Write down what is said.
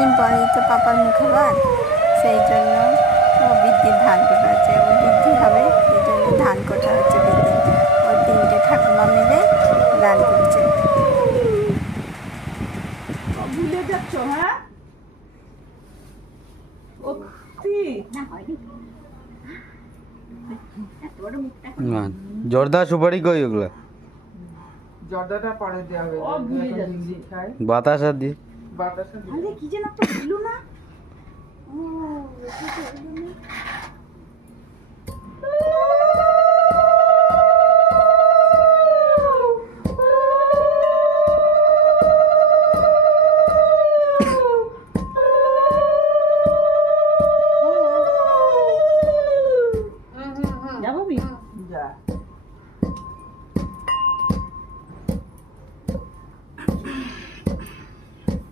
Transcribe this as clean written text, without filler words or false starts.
কিছুদিন পরেই তো পাপার মুখবার, সেই জন্য ও বৃদ্ধির ধান কোটা হচ্ছে, ও বৃদ্ধি হবে সেই জন্য ধান কোটা হচ্ছে বৃদ্ধি। ও তিনটে ঠাকুমা মিলে গান করছে। ভুলে যাচ্ছ? হ্যাঁ জর্দা সুপারি কই ওগুলা? জর্দাটা পরে দেওয়া হবে। বাতাসা দিয়ে বাতাসা দিয়ে। আরে কি যেন একটা দিল না, ও এটা তো হলো না।